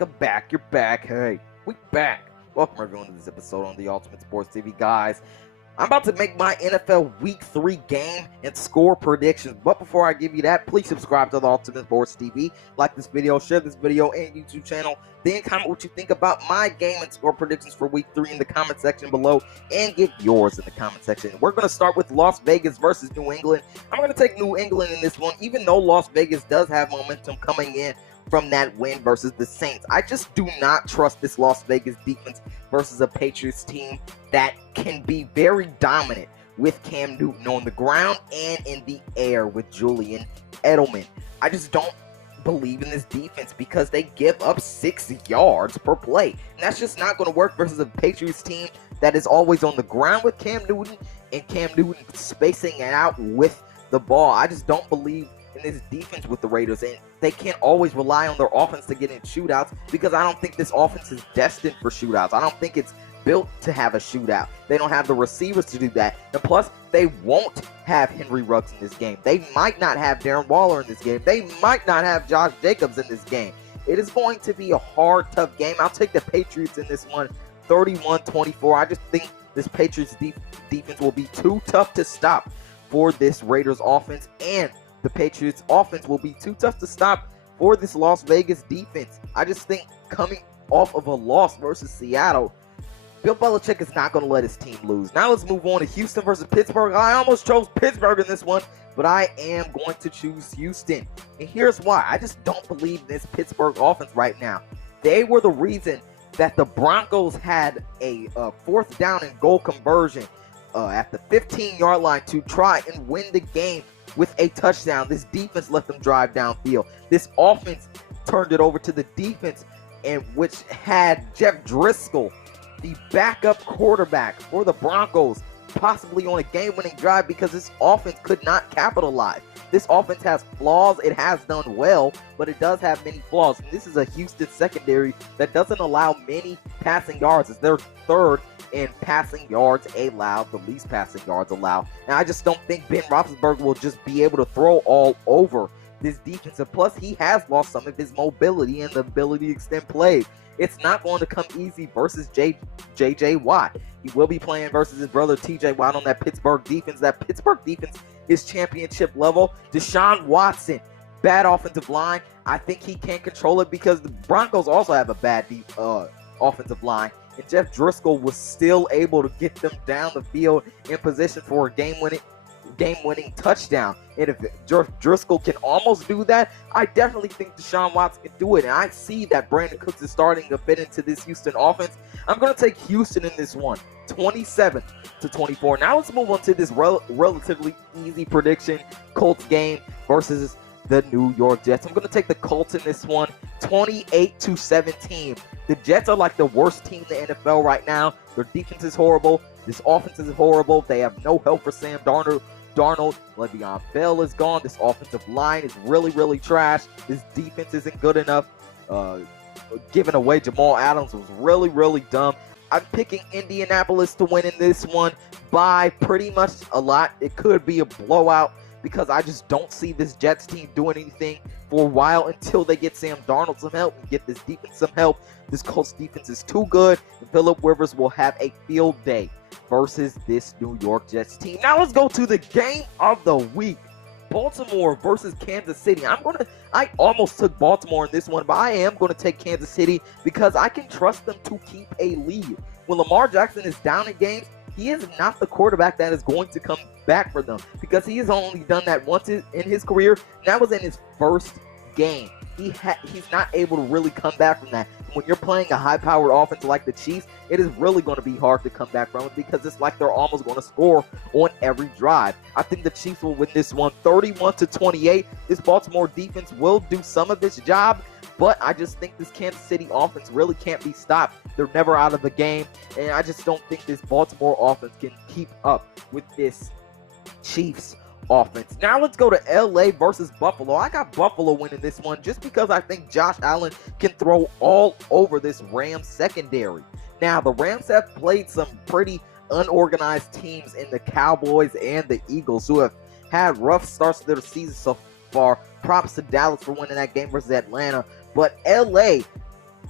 You're back. Hey, we back. Welcome everyone to this episode on the Ultimate Sports TV, guys. I'm about to make my NFL Week 3 game and score predictions. But before I give you that, please subscribe to the Ultimate Sports TV. Like this video, share this video and YouTube channel. Then comment what you think about my game and score predictions for Week 3 in the comment section below. And give yours in the comment section. We're going to start with Las Vegas versus New England. I'm going to take New England in this one, even though Las Vegas does have momentum coming in from that win versus the Saints. I just do not trust this Las Vegas defense versus a Patriots team that can be very dominant with Cam Newton on the ground and in the air with Julian Edelman. I just don't believe in this defense because they give up 6 yards per play. And that's just not going to work versus a Patriots team that is always on the ground with Cam Newton and Cam Newton spacing it out with the ball. I just don't believe in this defense with the Raiders, and they can't always rely on their offense to get in shootouts because I don't think this offense is destined for shootouts. I don't think it's built to have a shootout. They don't have the receivers to do that, and plus they won't have Henry Ruggs in this game. They might not have Darren Waller in this game. They might not have Josh Jacobs in this game. It is going to be a hard, tough game. I'll take the Patriots in this one, 31-24. I just think this Patriots defense will be too tough to stop for this Raiders offense, and the Patriots offense will be too tough to stop for this Las Vegas defense. I just think coming off of a loss versus Seattle, Bill Belichick is not going to let his team lose. Now let's move on to Houston versus Pittsburgh. I almost chose Pittsburgh in this one, but I am going to choose Houston. And here's why. I just don't believe in this Pittsburgh offense right now. They were the reason that the Broncos had a 4th down and goal conversion at the 15-yard line to try and win the game with a touchdown. This defense let them drive downfield. This offense turned it over to the defense, and which had Jeff Driscoll, the backup quarterback for the Broncos, possibly on a game-winning drive because this offense could not capitalize. This offense has flaws. It has done well, but it does have many flaws. And this is a Houston secondary that doesn't allow many passing yards. It's their 3rd in passing yards allowed, the least passing yards allowed. And I just don't think Ben Roethlisberger will just be able to throw all over this defense. And plus, he has lost some of his mobility and the ability to extend plays. It's not going to come easy versus J.J. Watt. He will be playing versus his brother T.J. Watt on that Pittsburgh defense. That Pittsburgh defense is championship level. Deshaun Watson, bad offensive line. I think he can't control it because the Broncos also have a bad offensive line. And Jeff Driscoll was still able to get them down the field in position for a game-winning touchdown. And if Jeff Driscoll can almost do that, I definitely think Deshaun Watson can do it. And I see that Brandon Cooks is starting to fit into this Houston offense. I'm going to take Houston in this one, 27-24. Now let's move on to this relatively easy prediction, Colts game versus the New York Jets. I'm going to take the Colts in this one, 28-17. The Jets are like the worst team in the NFL right now. Their defense is horrible. This offense is horrible. They have no help for Sam Darnold. Le'Veon Bell is gone. This offensive line is really, really trash. This defense isn't good enough. Giving away Jamal Adams was really, really dumb. I'm picking Indianapolis to win in this one by pretty much a lot. It could be a blowout because I just don't see this Jets team doing anything for a while until they get Sam Darnold some help and get this defense some help. This Colts defense is too good, and Phillip Rivers will have a field day versus this New York Jets team. Now let's go to the game of the week. Baltimore versus Kansas City. I almost took Baltimore in this one, but I am going to take Kansas City because I can trust them to keep a lead. When Lamar Jackson is down in games, he is not the quarterback that is going to come back for them because he has only done that once in his career. And that was in his first game. He's not able to really come back from that. When you're playing a high-powered offense like the Chiefs, it is really going to be hard to come back from it because it's like they're almost going to score on every drive. I think the Chiefs will win this one 31-28. This Baltimore defense will do some of this job, but I just think this Kansas City offense really can't be stopped. They're never out of the game, and I just don't think this Baltimore offense can keep up with this Chiefs offense. Now let's go to LA versus Buffalo. I got Buffalo winning this one just because I think Josh Allen can throw all over this Rams secondary. Now the Rams have played some pretty unorganized teams in the Cowboys and the Eagles who have had rough starts to their season so far. Props to Dallas for winning that game versus Atlanta. But LA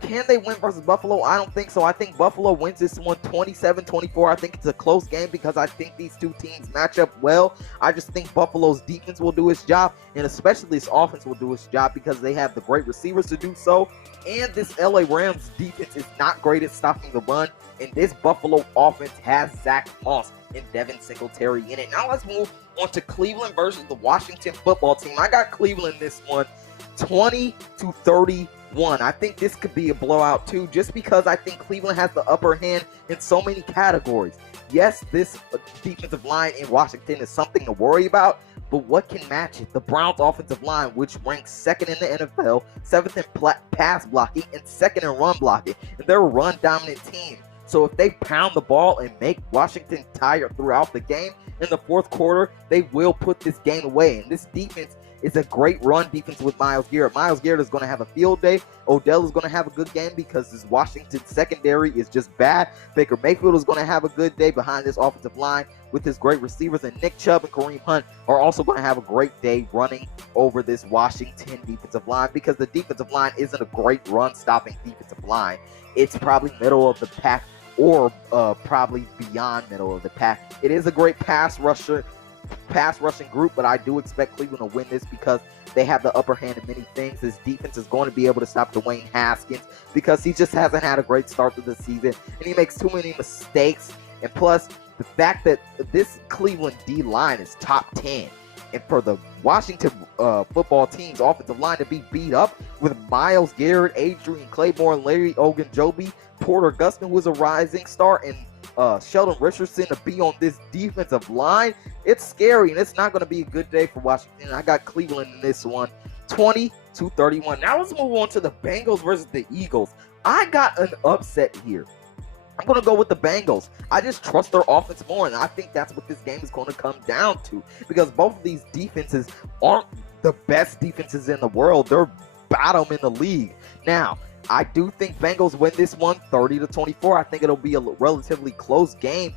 Can they win versus Buffalo? I don't think so. I think Buffalo wins this one 27-24. I think it's a close game because I think these two teams match up well. I just think Buffalo's defense will do its job, and especially its offense will do its job because they have the great receivers to do so. And this LA Rams defense is not great at stopping the run, and this Buffalo offense has Zach Moss and Devin Singletary in it. Now let's move on to Cleveland versus the Washington football team. I got Cleveland this one 20-31. I think this could be a blowout too, just because I think Cleveland has the upper hand in so many categories. Yes, this defensive line in Washington is something to worry about, but what can match it? The Browns offensive line, which ranks second in the NFL, seventh in pass blocking, and second in run blocking, and they're a run dominant team. So if they pound the ball and make Washington tired throughout the game, in the fourth quarter, they will put this game away. And this defense is a great run defense with Myles Garrett. Myles Garrett is going to have a field day. Odell is going to have a good game because this Washington secondary is just bad. Baker Mayfield is going to have a good day behind this offensive line with his great receivers. And Nick Chubb and Kareem Hunt are also going to have a great day running over this Washington defensive line because the defensive line isn't a great run-stopping defensive line. It's probably middle of the pack or probably beyond middle of the pack. It is a great pass rushing group, but I do expect Cleveland to win this because they have the upper hand in many things. This defense is going to be able to stop Dwayne Haskins because he just hasn't had a great start to the season, and he makes too many mistakes. And plus, the fact that this Cleveland D-line is top 10, and for the Washington football team's offensive line to be beat up with Myles Garrett, Adrian Claiborne, Larry Ogunjobi, Porter Gustin, who is a rising star, and Sheldon Richardson to be on this defensive line, it's scary, and it's not going to be a good day for Washington. I got Cleveland in this one, 20-31. Now let's move on to the Bengals versus the Eagles. I got an upset here. I'm going to go with the Bengals. I just trust their offense more, and I think that's what this game is going to come down to because both of these defenses aren't the best defenses in the world. They're bottom in the league. Now, I do think Bengals win this one 30-24. I think it'll be a relatively close game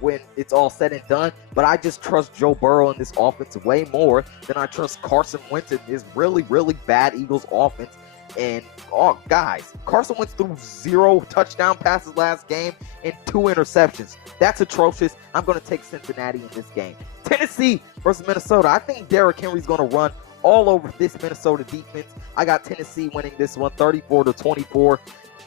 when it's all said and done. But I just trust Joe Burrow in this offense way more than I trust Carson Wentz in this really, really bad Eagles offense. And, guys, Carson Wentz threw 0 touchdown passes last game and 2 interceptions. That's atrocious. I'm going to take Cincinnati in this game. Tennessee versus Minnesota. I think Derrick Henry's going to run all over this Minnesota defense. I got Tennessee winning this one 34-24.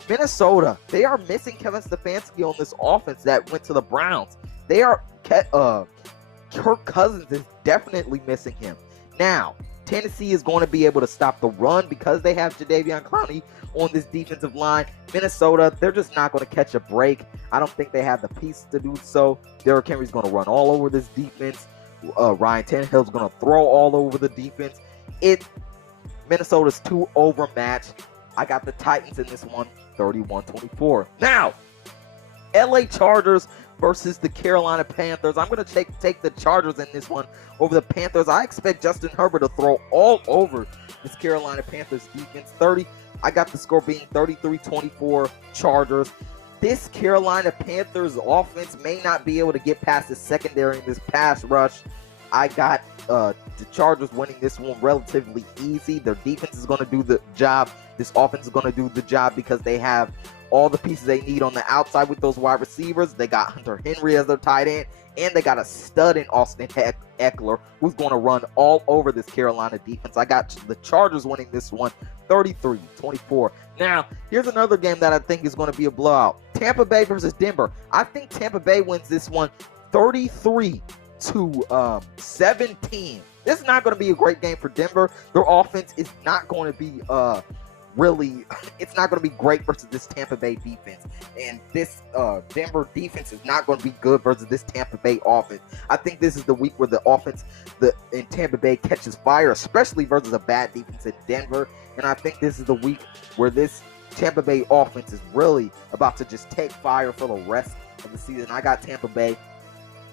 Minnesota, they are missing Kevin Stefanski on this offense that went to the Browns. They are Kirk Cousins is definitely missing him. Now, Tennessee is going to be able to stop the run because they have Jadeveon Clowney on this defensive line. Minnesota, they're just not going to catch a break. I don't think they have the piece to do so. Derrick Henry's going to run all over this defense. Ryan Tannehill's going to throw all over the defense. Minnesota's too overmatched. I got the Titans in this one, 31-24. Now, LA Chargers versus the Carolina Panthers. I'm going to take the Chargers in this one over the Panthers. I expect Justin Herbert to throw all over this Carolina Panthers defense. I got the score being 33-24 Chargers. This Carolina Panthers offense may not be able to get past the secondary in this pass rush. I got the Chargers winning this one relatively easy. Their defense is going to do the job. This offense is going to do the job because they have all the pieces they need on the outside with those wide receivers. They got Hunter Henry as their tight end, and they got a stud in Austin Eckler who's going to run all over this Carolina defense. I got the Chargers winning this one 33-24. Now, here's another game that I think is going to be a blowout. Tampa Bay versus Denver. I think Tampa Bay wins this one 33-17. This is not going to be a great game for Denver. Their offense is not going to be it's not going to be great versus this Tampa Bay defense. And this Denver defense is not going to be good versus this Tampa Bay offense. I think this is the week where the offense in Tampa Bay catches fire, especially versus a bad defense in Denver. And I think this is the week where this Tampa Bay offense is really about to just take fire for the rest of the season. I got Tampa Bay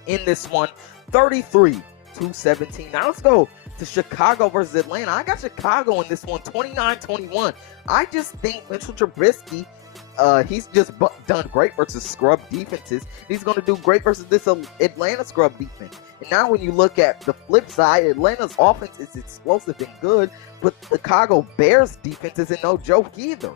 in this one 33-17. Now let's go to Chicago versus Atlanta. I got Chicago in this one 29-21. I just think Mitchell Trubisky, he's just done great versus scrub defenses. He's going to do great versus this Atlanta scrub defense. And now when you look at the flip side, Atlanta's offense is explosive and good, but the Chicago Bears defense isn't no joke either.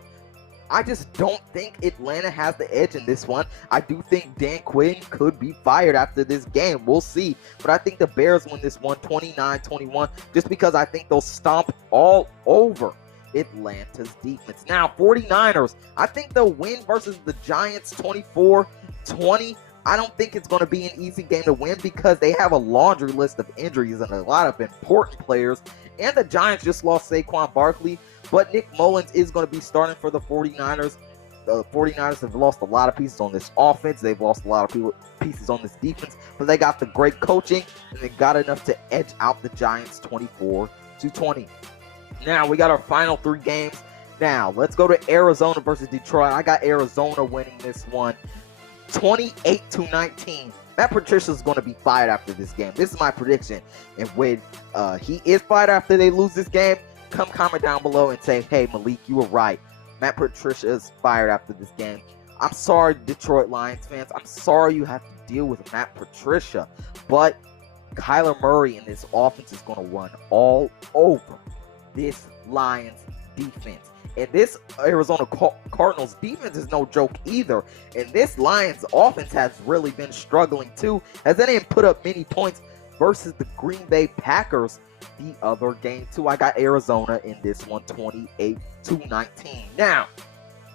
I just don't think Atlanta has the edge in this one. I do think Dan Quinn could be fired after this game. We'll see. But I think the Bears win this one 29-21 just because I think they'll stomp all over Atlanta's defense. Now, 49ers, I think they'll win versus the Giants 24-20. I don't think it's going to be an easy game to win because they have a laundry list of injuries and a lot of important players. And the Giants just lost Saquon Barkley, but Nick Mullins is going to be starting for the 49ers. The 49ers have lost a lot of pieces on this offense. They've lost a lot of pieces on this defense, but they got the great coaching, and they got enough to edge out the Giants 24-20. Now, we got our final 3 games. Now, let's go to Arizona versus Detroit. I got Arizona winning this one 28-19. Matt Patricia is going to be fired after this game. This is my prediction. And when he is fired after they lose this game, come comment down below and say, hey, Malik, you were right. Matt Patricia is fired after this game. I'm sorry, Detroit Lions fans. I'm sorry you have to deal with Matt Patricia. But Kyler Murray in this offense is going to run all over this Lions defense. And this Arizona Cardinals defense is no joke either. And this Lions offense has really been struggling too, as they didn't put up many points versus the Green Bay Packers the other game too. I got Arizona in this one 28-19. Now,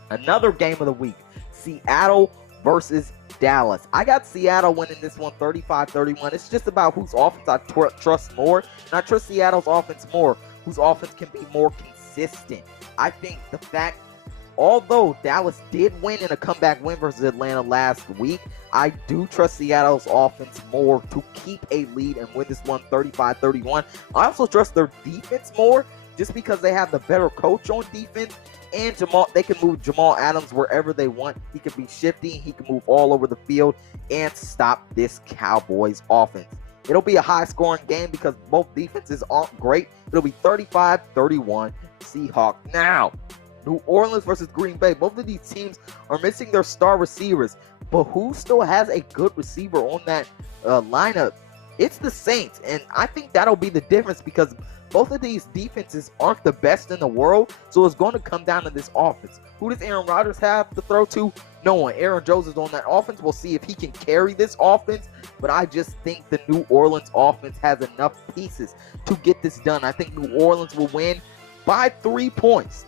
another game of the week, Seattle versus Dallas. I got Seattle winning this one 35-31. It's just about whose offense I trust more. And I trust Seattle's offense more, whose offense can be more consistent. I think the fact, although Dallas did win in a comeback win versus Atlanta last week, I do trust Seattle's offense more to keep a lead and win this one 35-31. I also trust their defense more just because they have the better coach on defense, and they can move Jamal Adams wherever they want. He can be shifty, he can move all over the field and stop this Cowboys offense. It'll be a high-scoring game because both defenses aren't great. It'll be 35-31 Seahawks. Now, New Orleans versus Green Bay. Both of these teams are missing their star receivers, but who still has a good receiver on that lineup? It's the Saints, and I think that'll be the difference because both of these defenses aren't the best in the world, so it's going to come down to this offense. Who does Aaron Rodgers have to throw to? No one. Aaron Jones is on that offense. We'll see if he can carry this offense, but I just think the New Orleans offense has enough pieces to get this done. I think New Orleans will win by 3 points,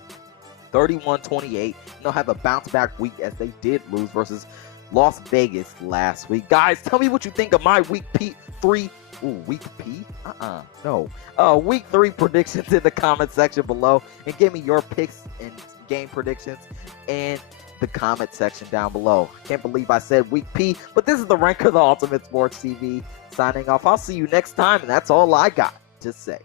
31-28, and they'll have a bounce-back week as they did lose versus Las Vegas last week. Guys, tell me what you think of my week 3 predictions in the comment section below, and give me your picks and game predictions in the comment section down below. Can't believe I said week P, but this is the Ranker, the Ultimate Sports TV, signing off. I'll see you next time, and that's all I got to say.